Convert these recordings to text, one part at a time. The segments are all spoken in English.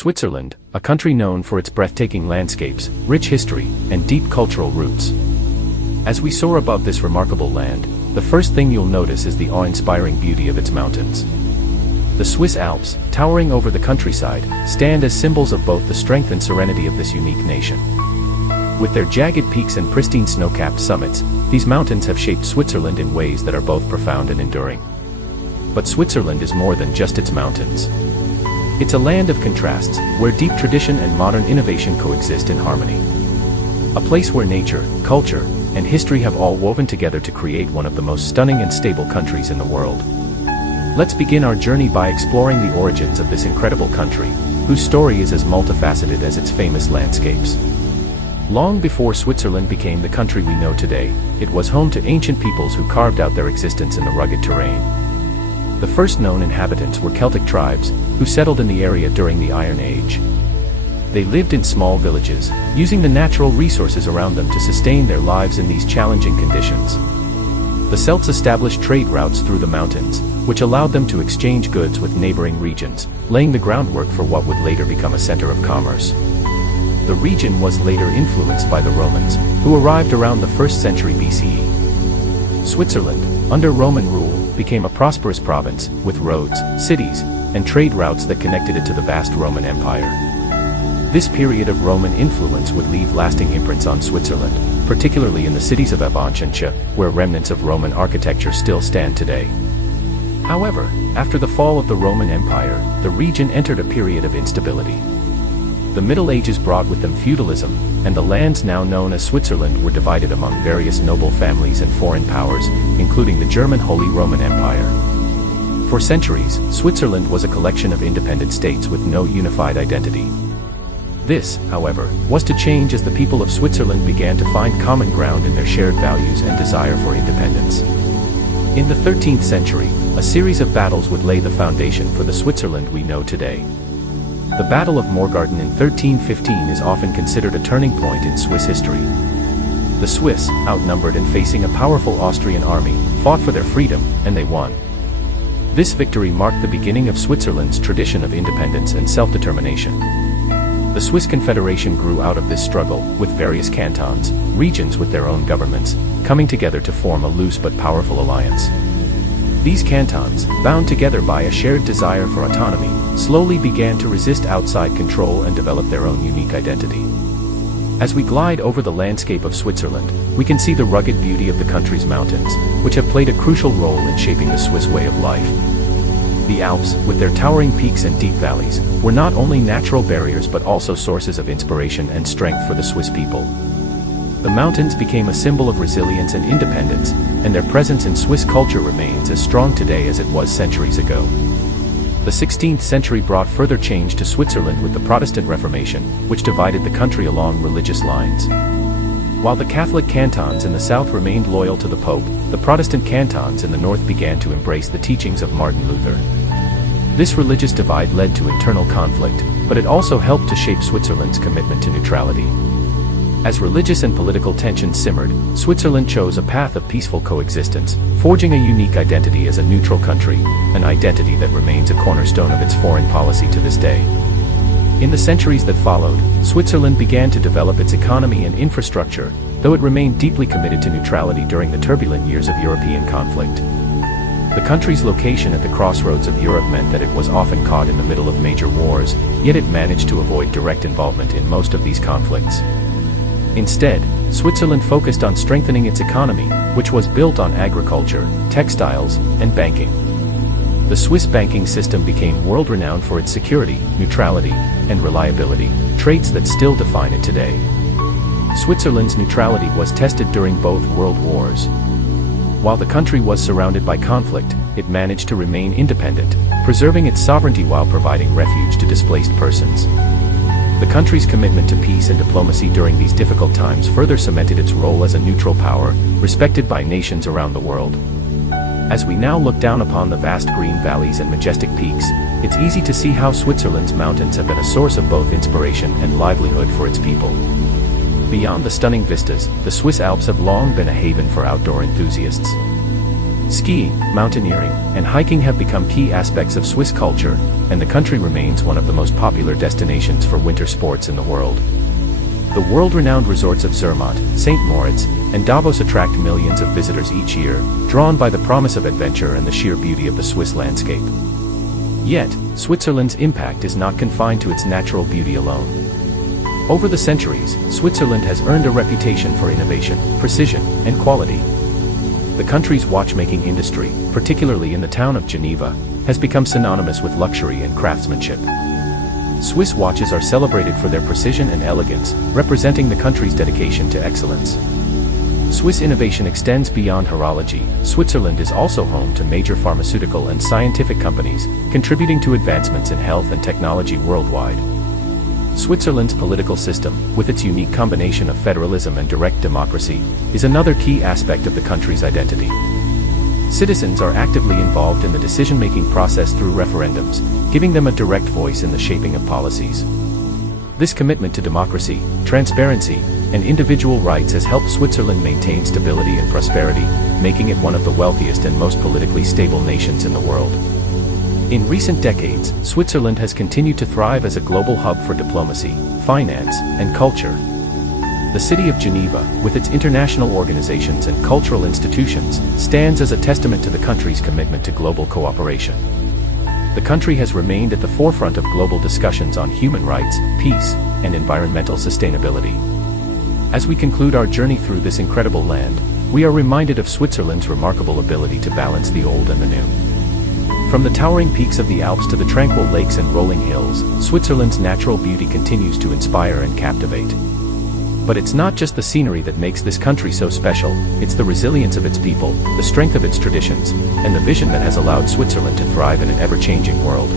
Switzerland, a country known for its breathtaking landscapes, rich history, and deep cultural roots. As we soar above this remarkable land, the first thing you'll notice is the awe-inspiring beauty of its mountains. The Swiss Alps, towering over the countryside, stand as symbols of both the strength and serenity of this unique nation. With their jagged peaks and pristine snow-capped summits, these mountains have shaped Switzerland in ways that are both profound and enduring. But Switzerland is more than just its mountains. It's a land of contrasts, where deep tradition and modern innovation coexist in harmony. A place where nature, culture, and history have all woven together to create one of the most stunning and stable countries in the world. Let's begin our journey by exploring the origins of this incredible country, whose story is as multifaceted as its famous landscapes. Long before Switzerland became the country we know today, it was home to ancient peoples who carved out their existence in the rugged terrain. The first known inhabitants were Celtic tribes, who settled in the area during the Iron Age. They lived in small villages, using the natural resources around them to sustain their lives in these challenging conditions. The Celts established trade routes through the mountains, which allowed them to exchange goods with neighboring regions, laying the groundwork for what would later become a center of commerce. The region was later influenced by the Romans, who arrived around the 1st century BCE. Switzerland, under Roman rule, became a prosperous province, with roads, cities, and trade routes that connected it to the vast Roman Empire. This period of Roman influence would leave lasting imprints on Switzerland, particularly in the cities of Avenches and Chalets, where remnants of Roman architecture still stand today. However, after the fall of the Roman Empire, the region entered a period of instability. The Middle Ages brought with them feudalism, and the lands now known as Switzerland were divided among various noble families and foreign powers, including the German Holy Roman Empire. For centuries, Switzerland was a collection of independent states with no unified identity. This, however, was to change as the people of Switzerland began to find common ground in their shared values and desire for independence. In the 13th century, a series of battles would lay the foundation for the Switzerland we know today. The Battle of Morgarten in 1315 is often considered a turning point in Swiss history. The Swiss, outnumbered and facing a powerful Austrian army, fought for their freedom, and they won. This victory marked the beginning of Switzerland's tradition of independence and self-determination. The Swiss Confederation grew out of this struggle, with various cantons, regions with their own governments, coming together to form a loose but powerful alliance. These cantons, bound together by a shared desire for autonomy, slowly began to resist outside control and develop their own unique identity. As we glide over the landscape of Switzerland, we can see the rugged beauty of the country's mountains, which have played a crucial role in shaping the Swiss way of life. The Alps, with their towering peaks and deep valleys, were not only natural barriers but also sources of inspiration and strength for the Swiss people. The mountains became a symbol of resilience and independence, and their presence in Swiss culture remains as strong today as it was centuries ago. The 16th century brought further change to Switzerland with the Protestant Reformation, which divided the country along religious lines. While the Catholic cantons in the south remained loyal to the Pope, the Protestant cantons in the north began to embrace the teachings of Martin Luther. This religious divide led to internal conflict, but it also helped to shape Switzerland's commitment to neutrality. As religious and political tensions simmered, Switzerland chose a path of peaceful coexistence, forging a unique identity as a neutral country, an identity that remains a cornerstone of its foreign policy to this day. In the centuries that followed, Switzerland began to develop its economy and infrastructure, though it remained deeply committed to neutrality during the turbulent years of European conflict. The country's location at the crossroads of Europe meant that it was often caught in the middle of major wars, yet it managed to avoid direct involvement in most of these conflicts. Instead, Switzerland focused on strengthening its economy, which was built on agriculture, textiles, and banking. The Swiss banking system became world-renowned for its security, neutrality, and reliability, traits that still define it today. Switzerland's neutrality was tested during both world wars. While the country was surrounded by conflict, it managed to remain independent, preserving its sovereignty while providing refuge to displaced persons. The country's commitment to peace and diplomacy during these difficult times further cemented its role as a neutral power, respected by nations around the world. As we now look down upon the vast green valleys and majestic peaks, it's easy to see how Switzerland's mountains have been a source of both inspiration and livelihood for its people. Beyond the stunning vistas, the Swiss Alps have long been a haven for outdoor enthusiasts. Skiing, mountaineering, and hiking have become key aspects of Swiss culture, and the country remains one of the most popular destinations for winter sports in the world. The world-renowned resorts of Zermatt, St. Moritz, and Davos attract millions of visitors each year, drawn by the promise of adventure and the sheer beauty of the Swiss landscape. Yet, Switzerland's impact is not confined to its natural beauty alone. Over the centuries, Switzerland has earned a reputation for innovation, precision, and quality. The country's watchmaking industry, particularly in the town of Geneva, has become synonymous with luxury and craftsmanship. Swiss watches are celebrated for their precision and elegance, representing the country's dedication to excellence. Swiss innovation extends beyond horology. Switzerland is also home to major pharmaceutical and scientific companies, contributing to advancements in health and technology worldwide. Switzerland's political system, with its unique combination of federalism and direct democracy, is another key aspect of the country's identity. Citizens are actively involved in the decision-making process through referendums, giving them a direct voice in the shaping of policies. This commitment to democracy, transparency, and individual rights has helped Switzerland maintain stability and prosperity, making it one of the wealthiest and most politically stable nations in the world. In recent decades, Switzerland has continued to thrive as a global hub for diplomacy, finance, and culture. The city of Geneva, with its international organizations and cultural institutions, stands as a testament to the country's commitment to global cooperation. The country has remained at the forefront of global discussions on human rights, peace, and environmental sustainability. As we conclude our journey through this incredible land, we are reminded of Switzerland's remarkable ability to balance the old and the new. From the towering peaks of the Alps to the tranquil lakes and rolling hills, Switzerland's natural beauty continues to inspire and captivate. But it's not just the scenery that makes this country so special, it's the resilience of its people, the strength of its traditions, and the vision that has allowed Switzerland to thrive in an ever-changing world.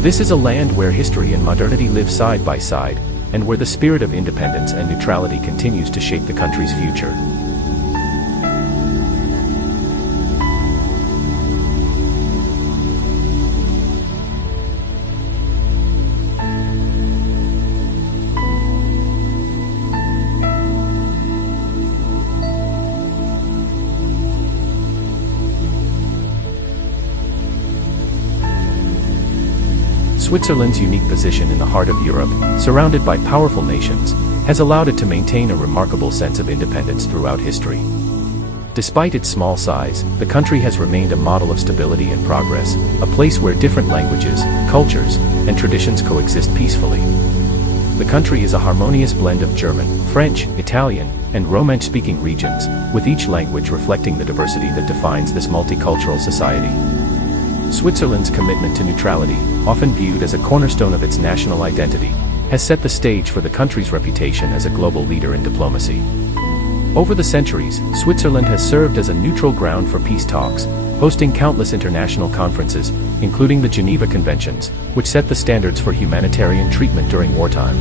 This is a land where history and modernity live side by side, and where the spirit of independence and neutrality continues to shape the country's future. Switzerland's unique position in the heart of Europe, surrounded by powerful nations, has allowed it to maintain a remarkable sense of independence throughout history. Despite its small size, the country has remained a model of stability and progress, a place where different languages, cultures, and traditions coexist peacefully. The country is a harmonious blend of German, French, Italian, and Romance-speaking regions, with each language reflecting the diversity that defines this multicultural society. Switzerland's commitment to neutrality, often viewed as a cornerstone of its national identity, has set the stage for the country's reputation as a global leader in diplomacy. Over the centuries, Switzerland has served as a neutral ground for peace talks, hosting countless international conferences, including the Geneva Conventions, which set the standards for humanitarian treatment during wartime.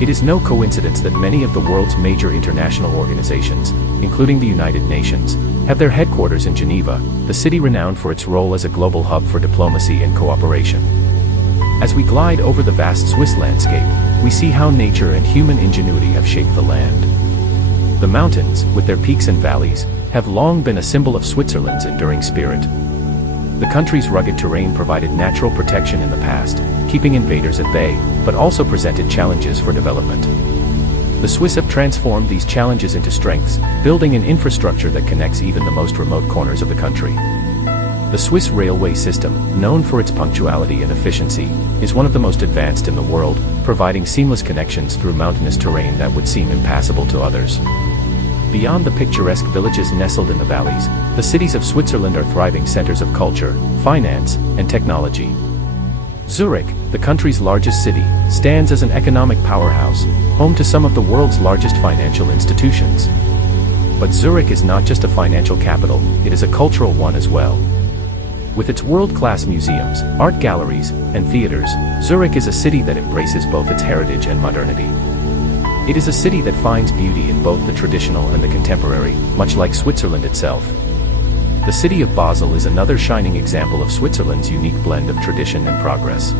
It is no coincidence that many of the world's major international organizations, including the United Nations, have their headquarters in Geneva, the city renowned for its role as a global hub for diplomacy and cooperation. As we glide over the vast Swiss landscape, we see how nature and human ingenuity have shaped the land. The mountains, with their peaks and valleys, have long been a symbol of Switzerland's enduring spirit. The country's rugged terrain provided natural protection in the past, keeping invaders at bay, but also presented challenges for development. The Swiss have transformed these challenges into strengths, building an infrastructure that connects even the most remote corners of the country. The Swiss railway system, known for its punctuality and efficiency, is one of the most advanced in the world, providing seamless connections through mountainous terrain that would seem impassable to others. Beyond the picturesque villages nestled in the valleys, the cities of Switzerland are thriving centers of culture, finance, and technology. Zurich, the country's largest city, stands as an economic powerhouse, home to some of the world's largest financial institutions. But Zurich is not just a financial capital, it is a cultural one as well. With its world-class museums, art galleries, and theaters, Zurich is a city that embraces both its heritage and modernity. It is a city that finds beauty in both the traditional and the contemporary, much like Switzerland itself. The city of Basel is another shining example of Switzerland's unique blend of tradition and progress.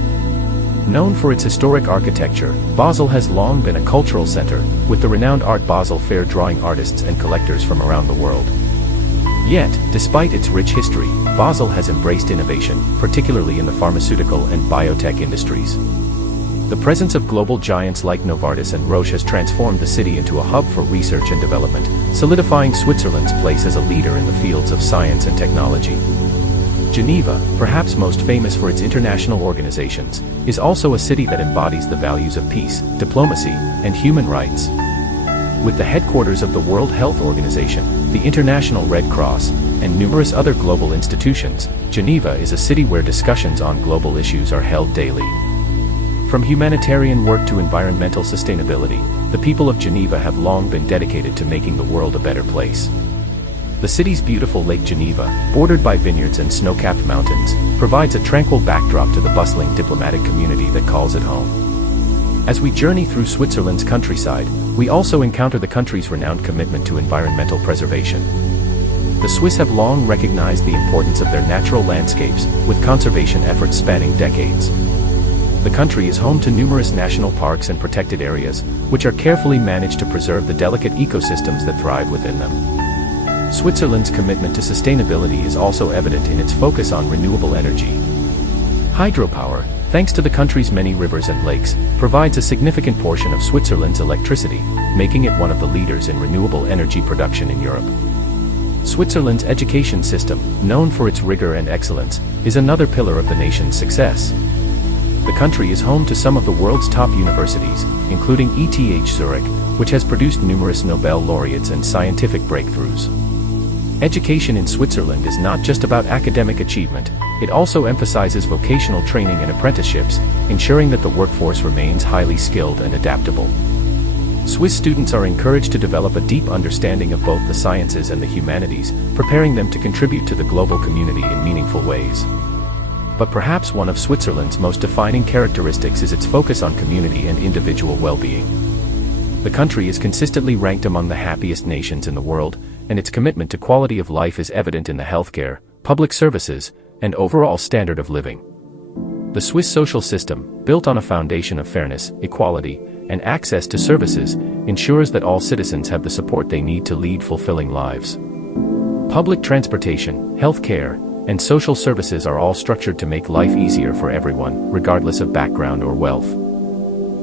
Known for its historic architecture, Basel has long been a cultural center, with the renowned Art Basel Fair drawing artists and collectors from around the world. Yet, despite its rich history, Basel has embraced innovation, particularly in the pharmaceutical and biotech industries. The presence of global giants like Novartis and Roche has transformed the city into a hub for research and development, solidifying Switzerland's place as a leader in the fields of science and technology. Geneva, perhaps most famous for its international organizations, is also a city that embodies the values of peace, diplomacy, and human rights. With the headquarters of the World Health Organization, the International Red Cross, and numerous other global institutions, Geneva is a city where discussions on global issues are held daily. From humanitarian work to environmental sustainability, the people of Geneva have long been dedicated to making the world a better place. The city's beautiful Lake Geneva, bordered by vineyards and snow-capped mountains, provides a tranquil backdrop to the bustling diplomatic community that calls it home. As we journey through Switzerland's countryside, we also encounter the country's renowned commitment to environmental preservation. The Swiss have long recognized the importance of their natural landscapes, with conservation efforts spanning decades. The country is home to numerous national parks and protected areas, which are carefully managed to preserve the delicate ecosystems that thrive within them. Switzerland's commitment to sustainability is also evident in its focus on renewable energy. Hydropower, thanks to the country's many rivers and lakes, provides a significant portion of Switzerland's electricity, making it one of the leaders in renewable energy production in Europe. Switzerland's education system, known for its rigor and excellence, is another pillar of the nation's success. The country is home to some of the world's top universities, including ETH Zurich, which has produced numerous Nobel laureates and scientific breakthroughs. Education in Switzerland is not just about academic achievement, it also emphasizes vocational training and apprenticeships, ensuring that the workforce remains highly skilled and adaptable. Swiss students are encouraged to develop a deep understanding of both the sciences and the humanities, preparing them to contribute to the global community in meaningful ways. But perhaps one of Switzerland's most defining characteristics is its focus on community and individual well-being. The country is consistently ranked among the happiest nations in the world, and its commitment to quality of life is evident in the healthcare, public services, and overall standard of living. The Swiss social system, built on a foundation of fairness, equality, and access to services, ensures that all citizens have the support they need to lead fulfilling lives. Public transportation, healthcare, and social services are all structured to make life easier for everyone, regardless of background or wealth.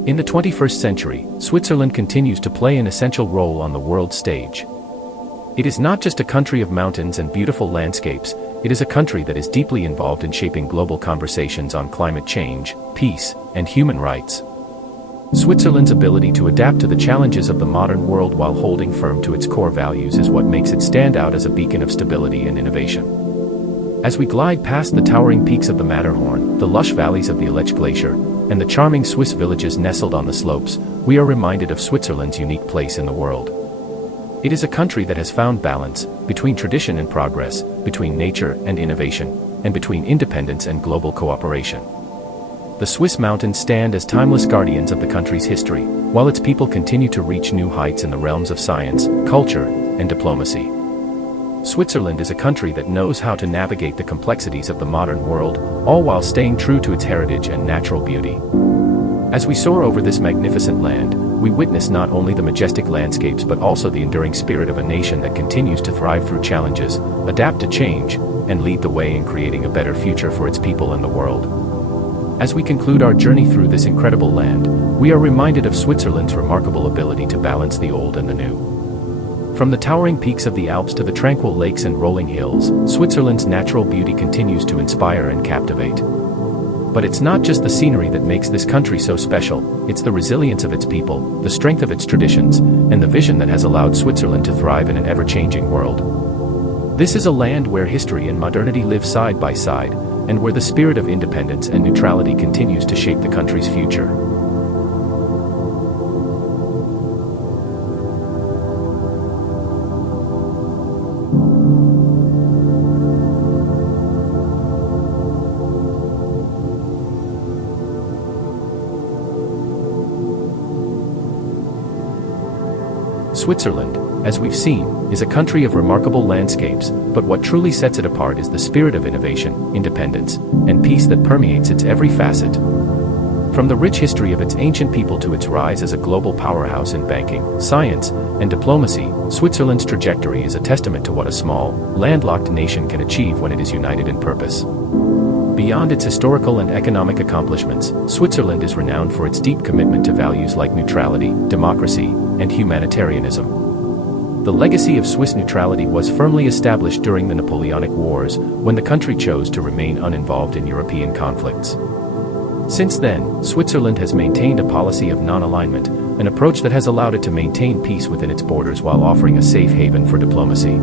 In the 21st century, Switzerland continues to play an essential role on the world stage. It is not just a country of mountains and beautiful landscapes, it is a country that is deeply involved in shaping global conversations on climate change, peace, and human rights. Switzerland's ability to adapt to the challenges of the modern world while holding firm to its core values is what makes it stand out as a beacon of stability and innovation. As we glide past the towering peaks of the Matterhorn, the lush valleys of the Lech Glacier, and the charming Swiss villages nestled on the slopes, we are reminded of Switzerland's unique place in the world. It is a country that has found balance between tradition and progress, between nature and innovation, and between independence and global cooperation. The Swiss mountains stand as timeless guardians of the country's history, while its people continue to reach new heights in the realms of science, culture, and diplomacy. Switzerland is a country that knows how to navigate the complexities of the modern world, all while staying true to its heritage and natural beauty. As we soar over this magnificent land, we witness not only the majestic landscapes but also the enduring spirit of a nation that continues to thrive through challenges, adapt to change, and lead the way in creating a better future for its people and the world. As we conclude our journey through this incredible land, we are reminded of Switzerland's remarkable ability to balance the old and the new. From the towering peaks of the Alps to the tranquil lakes and rolling hills, Switzerland's natural beauty continues to inspire and captivate. But it's not just the scenery that makes this country so special, it's the resilience of its people, the strength of its traditions, and the vision that has allowed Switzerland to thrive in an ever-changing world. This is a land where history and modernity live side by side, and where the spirit of independence and neutrality continues to shape the country's future. Switzerland, as we've seen, is a country of remarkable landscapes, but what truly sets it apart is the spirit of innovation, independence, and peace that permeates its every facet. From the rich history of its ancient people to its rise as a global powerhouse in banking, science, and diplomacy, Switzerland's trajectory is a testament to what a small, landlocked nation can achieve when it is united in purpose. Beyond its historical and economic accomplishments, Switzerland is renowned for its deep commitment to values like neutrality, democracy, and humanitarianism. The legacy of Swiss neutrality was firmly established during the Napoleonic Wars, when the country chose to remain uninvolved in European conflicts. Since then, Switzerland has maintained a policy of non-alignment, an approach that has allowed it to maintain peace within its borders while offering a safe haven for diplomacy.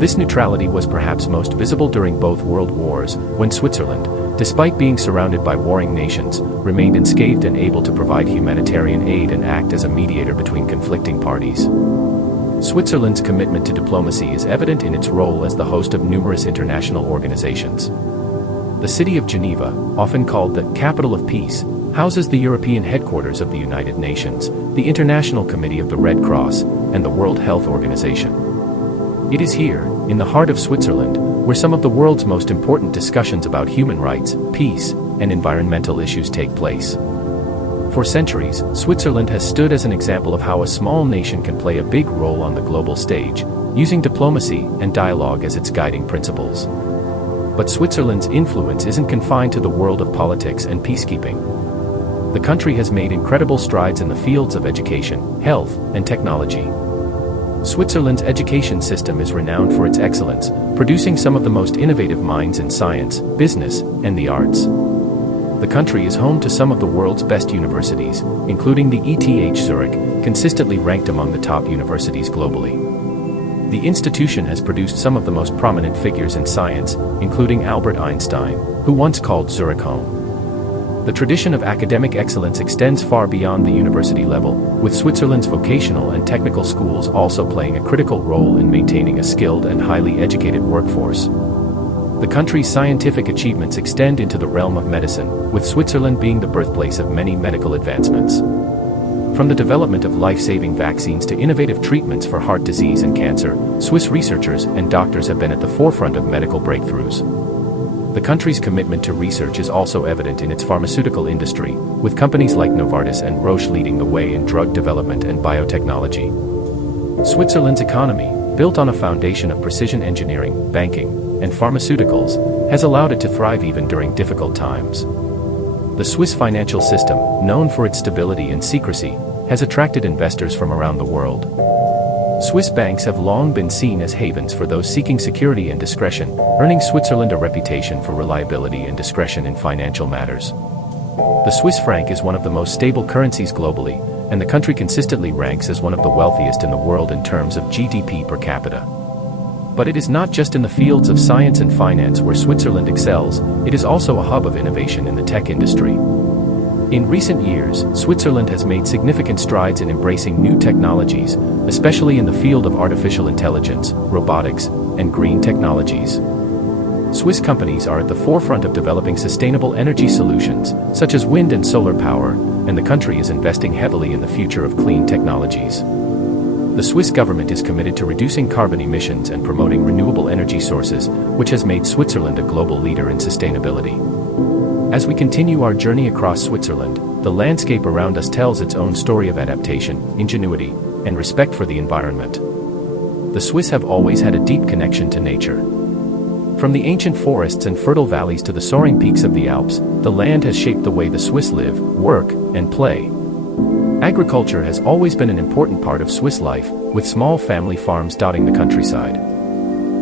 This neutrality was perhaps most visible during both world wars, when Switzerland, despite being surrounded by warring nations, remained unscathed and able to provide humanitarian aid and act as a mediator between conflicting parties. Switzerland's commitment to diplomacy is evident in its role as the host of numerous international organizations. The city of Geneva, often called the capital of peace, houses the European headquarters of the United Nations, the International Committee of the Red Cross, and the World Health Organization. It is here, in the heart of Switzerland, where some of the world's most important discussions about human rights, peace, and environmental issues take place. For centuries, Switzerland has stood as an example of how a small nation can play a big role on the global stage, using diplomacy and dialogue as its guiding principles. But Switzerland's influence isn't confined to the world of politics and peacekeeping. The country has made incredible strides in the fields of education, health, and technology. Switzerland's education system is renowned for its excellence, producing some of the most innovative minds in science, business, and the arts. The country is home to some of the world's best universities, including the ETH Zurich, consistently ranked among the top universities globally. The institution has produced some of the most prominent figures in science, including Albert Einstein, who once called Zurich home. The tradition of academic excellence extends far beyond the university level, with Switzerland's vocational and technical schools also playing a critical role in maintaining a skilled and highly educated workforce. The country's scientific achievements extend into the realm of medicine, with Switzerland being the birthplace of many medical advancements. From the development of life-saving vaccines to innovative treatments for heart disease and cancer, Swiss researchers and doctors have been at the forefront of medical breakthroughs. The country's commitment to research is also evident in its pharmaceutical industry, with companies like Novartis and Roche leading the way in drug development and biotechnology. Switzerland's economy, built on a foundation of precision engineering, banking, and pharmaceuticals, has allowed it to thrive even during difficult times. The Swiss financial system, known for its stability and secrecy, has attracted investors from around the world. Swiss banks have long been seen as havens for those seeking security and discretion, earning Switzerland a reputation for reliability and discretion in financial matters. The Swiss franc is one of the most stable currencies globally, and the country consistently ranks as one of the wealthiest in the world in terms of GDP per capita. But it is not just in the fields of science and finance where Switzerland excels, it is also a hub of innovation in the tech industry. In recent years, Switzerland has made significant strides in embracing new technologies, especially in the field of artificial intelligence, robotics, and green technologies. Swiss companies are at the forefront of developing sustainable energy solutions, such as wind and solar power, and the country is investing heavily in the future of clean technologies. The Swiss government is committed to reducing carbon emissions and promoting renewable energy sources, which has made Switzerland a global leader in sustainability. As we continue our journey across Switzerland, the landscape around us tells its own story of adaptation, ingenuity, and respect for the environment. The Swiss have always had a deep connection to nature. From the ancient forests and fertile valleys to the soaring peaks of the Alps, the land has shaped the way the Swiss live, work, and play. Agriculture has always been an important part of Swiss life, with small family farms dotting the countryside.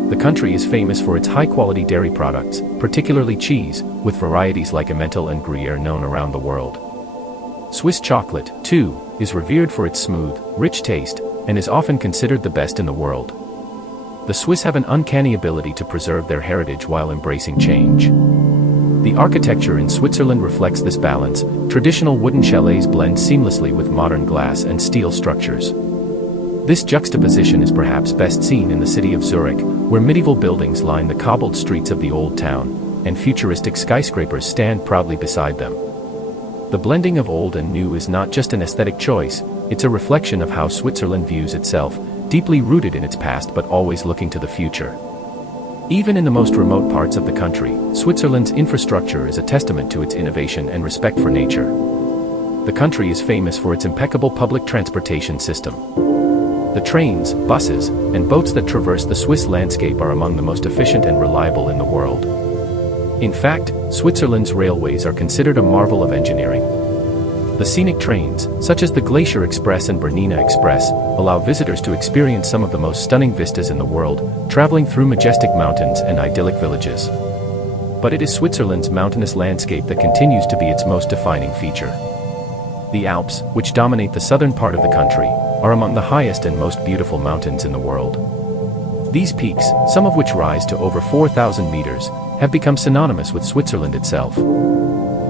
The country is famous for its high-quality dairy products, particularly cheese, with varieties like Emmental and Gruyere known around the world. Swiss chocolate, too, is revered for its smooth, rich taste, and is often considered the best in the world. The Swiss have an uncanny ability to preserve their heritage while embracing change. The architecture in Switzerland reflects this balance. Traditional wooden chalets blend seamlessly with modern glass and steel structures. This juxtaposition is perhaps best seen in the city of Zurich, where medieval buildings line the cobbled streets of the old town, and futuristic skyscrapers stand proudly beside them. The blending of old and new is not just an aesthetic choice, it's a reflection of how Switzerland views itself, deeply rooted in its past but always looking to the future. Even in the most remote parts of the country, Switzerland's infrastructure is a testament to its innovation and respect for nature. The country is famous for its impeccable public transportation system. The trains, buses, and boats that traverse the Swiss landscape are among the most efficient and reliable in the world. In fact, Switzerland's railways are considered a marvel of engineering. The scenic trains, such as the Glacier Express and Bernina Express, allow visitors to experience some of the most stunning vistas in the world, traveling through majestic mountains and idyllic villages. But it is Switzerland's mountainous landscape that continues to be its most defining feature. The Alps, which dominate the southern part of the country, are among the highest and most beautiful mountains in the world. These peaks, some of which rise to over 4,000 meters, have become synonymous with Switzerland itself.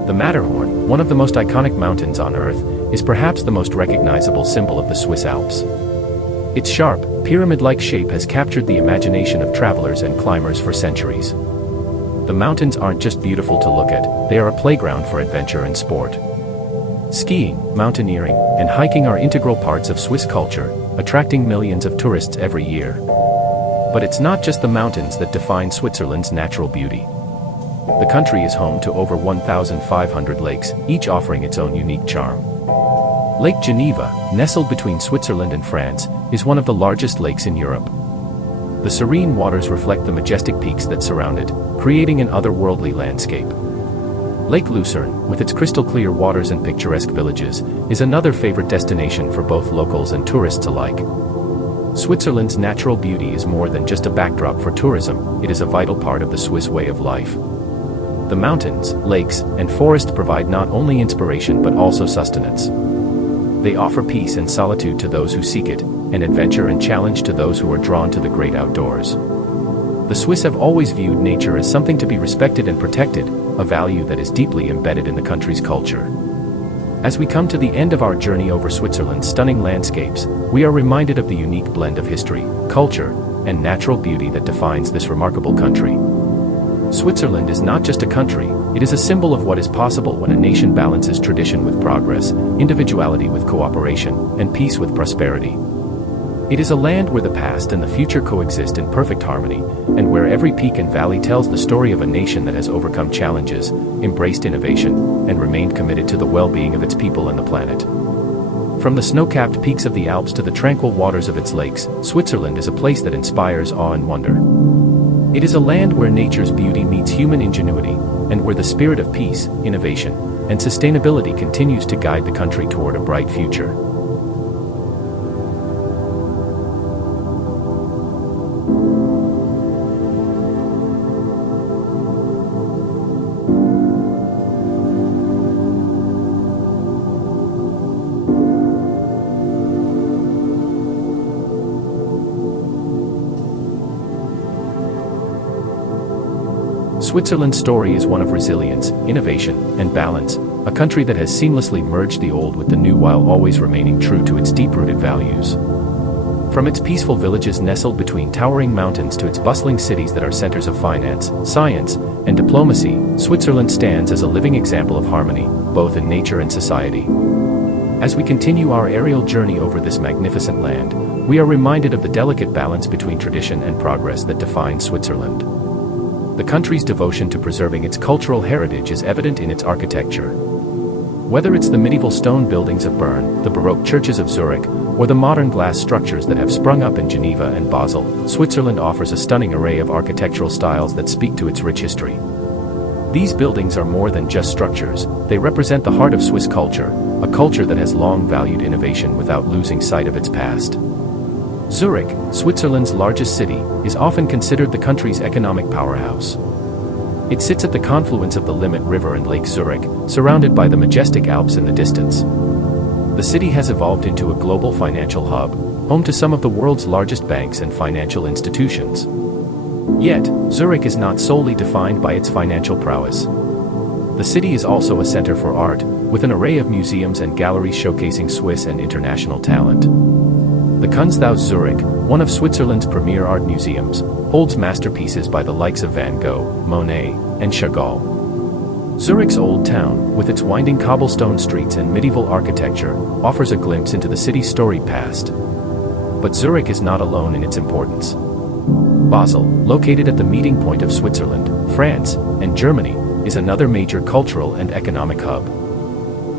The Matterhorn, one of the most iconic mountains on Earth, is perhaps the most recognizable symbol of the Swiss Alps. Its sharp, pyramid-like shape has captured the imagination of travelers and climbers for centuries. The mountains aren't just beautiful to look at, they are a playground for adventure and sport. Skiing, mountaineering, and hiking are integral parts of Swiss culture, attracting millions of tourists every year. But it's not just the mountains that define Switzerland's natural beauty. The country is home to over 1,500 lakes, each offering its own unique charm. Lake Geneva, nestled between Switzerland and France, is one of the largest lakes in Europe. The serene waters reflect the majestic peaks that surround it, creating an otherworldly landscape. Lake Lucerne, with its crystal-clear waters and picturesque villages, is another favorite destination for both locals and tourists alike. Switzerland's natural beauty is more than just a backdrop for tourism, it is a vital part of the Swiss way of life. The mountains, lakes, and forests provide not only inspiration but also sustenance. They offer peace and solitude to those who seek it, and adventure and challenge to those who are drawn to the great outdoors. The Swiss have always viewed nature as something to be respected and protected, a value that is deeply embedded in the country's culture. As we come to the end of our journey over Switzerland's stunning landscapes, we are reminded of the unique blend of history, culture, and natural beauty that defines this remarkable country. Switzerland is not just a country, it is a symbol of what is possible when a nation balances tradition with progress, individuality with cooperation, and peace with prosperity. It is a land where the past and the future coexist in perfect harmony, and where every peak and valley tells the story of a nation that has overcome challenges, embraced innovation, and remained committed to the well-being of its people and the planet. From the snow-capped peaks of the Alps to the tranquil waters of its lakes, Switzerland is a place that inspires awe and wonder. It is a land where nature's beauty meets human ingenuity, and where the spirit of peace, innovation, and sustainability continues to guide the country toward a bright future. Switzerland's story is one of resilience, innovation, and balance, a country that has seamlessly merged the old with the new while always remaining true to its deep-rooted values. From its peaceful villages nestled between towering mountains to its bustling cities that are centers of finance, science, and diplomacy, Switzerland stands as a living example of harmony, both in nature and society. As we continue our aerial journey over this magnificent land, we are reminded of the delicate balance between tradition and progress that defines Switzerland. The country's devotion to preserving its cultural heritage is evident in its architecture. Whether it's the medieval stone buildings of Bern, the Baroque churches of Zurich, or the modern glass structures that have sprung up in Geneva and Basel, Switzerland offers a stunning array of architectural styles that speak to its rich history. These buildings are more than just structures, they represent the heart of Swiss culture, a culture that has long valued innovation without losing sight of its past. Zurich, Switzerland's largest city, is often considered the country's economic powerhouse. It sits at the confluence of the Limmat River and Lake Zurich, surrounded by the majestic Alps in the distance. The city has evolved into a global financial hub, home to some of the world's largest banks and financial institutions. Yet, Zurich is not solely defined by its financial prowess. The city is also a center for art, with an array of museums and galleries showcasing Swiss and international talent. The Kunsthaus Zurich, one of Switzerland's premier art museums, holds masterpieces by the likes of Van Gogh, Monet, and Chagall. Zurich's Old Town, with its winding cobblestone streets and medieval architecture, offers a glimpse into the city's storied past. But Zurich is not alone in its importance. Basel, located at the meeting point of Switzerland, France, and Germany, is another major cultural and economic hub.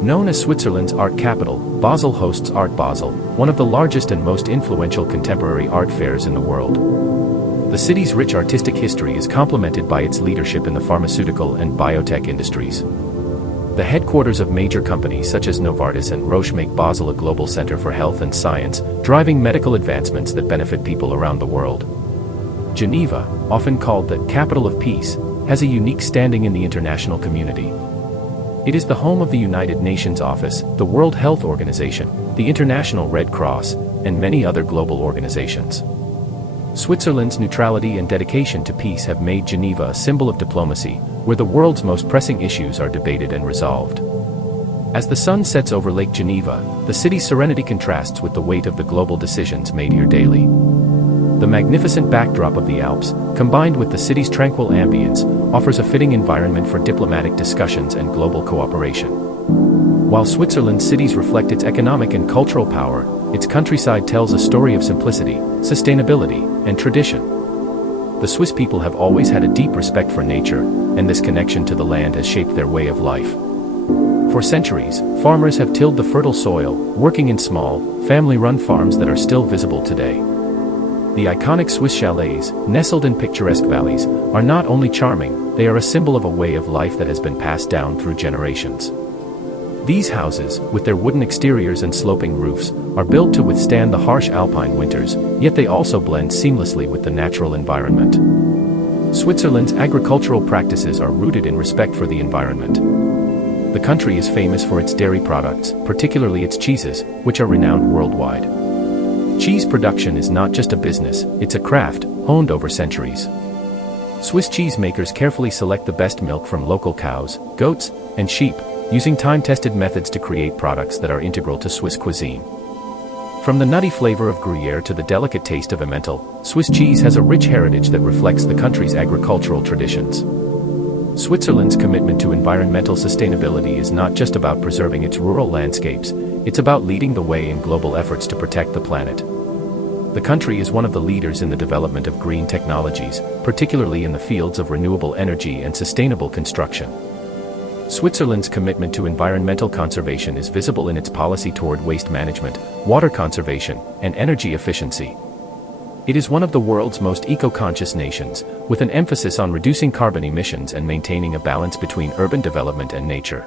Known as Switzerland's art capital, Basel hosts Art Basel, one of the largest and most influential contemporary art fairs in the world. The city's rich artistic history is complemented by its leadership in the pharmaceutical and biotech industries. The headquarters of major companies such as Novartis and Roche make Basel a global center for health and science, driving medical advancements that benefit people around the world. Geneva, often called the capital of peace, has a unique standing in the international community. It is the home of the United Nations Office, the World Health Organization, the International Red Cross, and many other global organizations. Switzerland's neutrality and dedication to peace have made Geneva a symbol of diplomacy, where the world's most pressing issues are debated and resolved. As the sun sets over Lake Geneva, the city's serenity contrasts with the weight of the global decisions made here daily. The magnificent backdrop of the Alps, combined with the city's tranquil ambience, offers a fitting environment for diplomatic discussions and global cooperation. While Switzerland's cities reflect its economic and cultural power, its countryside tells a story of simplicity, sustainability, and tradition. The Swiss people have always had a deep respect for nature, and this connection to the land has shaped their way of life. For centuries, farmers have tilled the fertile soil, working in small, family-run farms that are still visible today. The iconic Swiss chalets, nestled in picturesque valleys, are not only charming, they are a symbol of a way of life that has been passed down through generations. These houses, with their wooden exteriors and sloping roofs, are built to withstand the harsh Alpine winters, yet they also blend seamlessly with the natural environment. Switzerland's agricultural practices are rooted in respect for the environment. The country is famous for its dairy products, particularly its cheeses, which are renowned worldwide. Cheese production is not just a business, it's a craft, honed over centuries. Swiss cheesemakers carefully select the best milk from local cows, goats, and sheep, using time-tested methods to create products that are integral to Swiss cuisine. From the nutty flavor of Gruyere to the delicate taste of Emmental, Swiss cheese has a rich heritage that reflects the country's agricultural traditions. Switzerland's commitment to environmental sustainability is not just about preserving its rural landscapes, it's about leading the way in global efforts to protect the planet. The country is one of the leaders in the development of green technologies, particularly in the fields of renewable energy and sustainable construction. Switzerland's commitment to environmental conservation is visible in its policy toward waste management, water conservation, and energy efficiency. It is one of the world's most eco-conscious nations, with an emphasis on reducing carbon emissions and maintaining a balance between urban development and nature.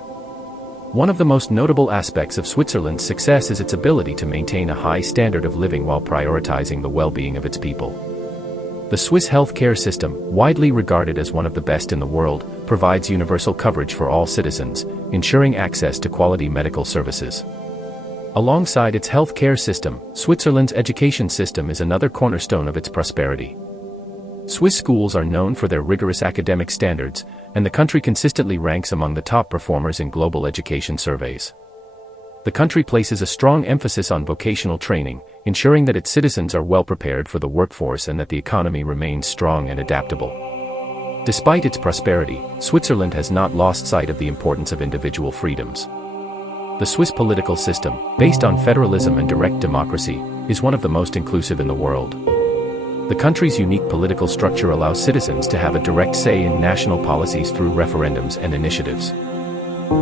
One of the most notable aspects of Switzerland's success is its ability to maintain a high standard of living while prioritizing the well-being of its people. The Swiss healthcare system, widely regarded as one of the best in the world, provides universal coverage for all citizens, ensuring access to quality medical services. Alongside its healthcare system, Switzerland's education system is another cornerstone of its prosperity. Swiss schools are known for their rigorous academic standards, and the country consistently ranks among the top performers in global education surveys. The country places a strong emphasis on vocational training, ensuring that its citizens are well prepared for the workforce and that the economy remains strong and adaptable. Despite its prosperity, Switzerland has not lost sight of the importance of individual freedoms. The Swiss political system, based on federalism and direct democracy, is one of the most inclusive in the world. The country's unique political structure allows citizens to have a direct say in national policies through referendums and initiatives.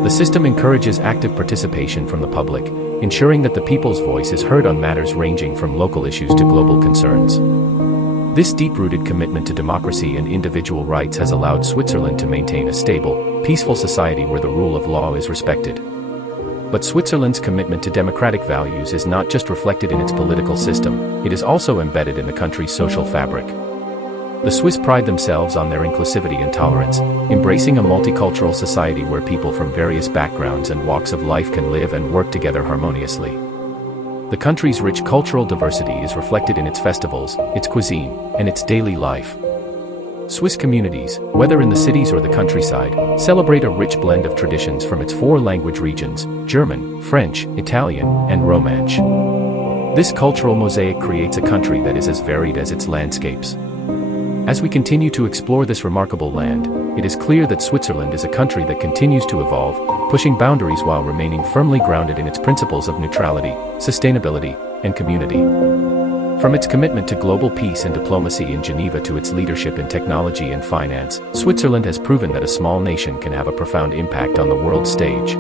The system encourages active participation from the public, ensuring that the people's voice is heard on matters ranging from local issues to global concerns. This deep-rooted commitment to democracy and individual rights has allowed Switzerland to maintain a stable, peaceful society where the rule of law is respected. But Switzerland's commitment to democratic values is not just reflected in its political system, it is also embedded in the country's social fabric. The Swiss pride themselves on their inclusivity and tolerance, embracing a multicultural society where people from various backgrounds and walks of life can live and work together harmoniously. The country's rich cultural diversity is reflected in its festivals, its cuisine, and its daily life. Swiss communities, whether in the cities or the countryside, celebrate a rich blend of traditions from its four language regions: German, French, Italian, and Romansh. This cultural mosaic creates a country that is as varied as its landscapes. As we continue to explore this remarkable land, it is clear that Switzerland is a country that continues to evolve, pushing boundaries while remaining firmly grounded in its principles of neutrality, sustainability, and community. From its commitment to global peace and diplomacy in Geneva to its leadership in technology and finance, Switzerland has proven that a small nation can have a profound impact on the world stage.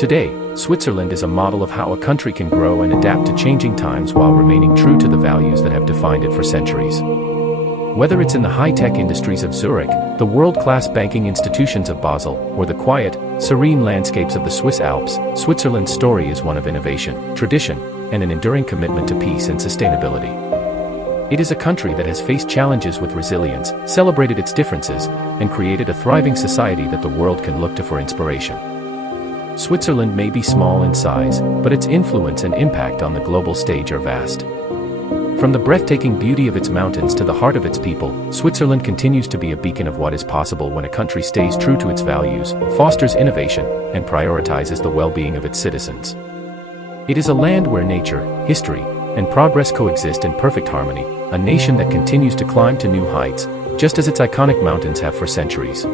Today, Switzerland is a model of how a country can grow and adapt to changing times while remaining true to the values that have defined it for centuries. Whether it's in the high-tech industries of Zurich, the world-class banking institutions of Basel, or the quiet, serene landscapes of the Swiss Alps, Switzerland's story is one of innovation, tradition, and an enduring commitment to peace and sustainability. It is a country that has faced challenges with resilience, celebrated its differences, and created a thriving society that the world can look to for inspiration. Switzerland may be small in size, but its influence and impact on the global stage are vast. From the breathtaking beauty of its mountains to the heart of its people, Switzerland continues to be a beacon of what is possible when a country stays true to its values, fosters innovation, and prioritizes the well-being of its citizens. It is a land where nature, history, and progress coexist in perfect harmony, a nation that continues to climb to new heights, just as its iconic mountains have for centuries.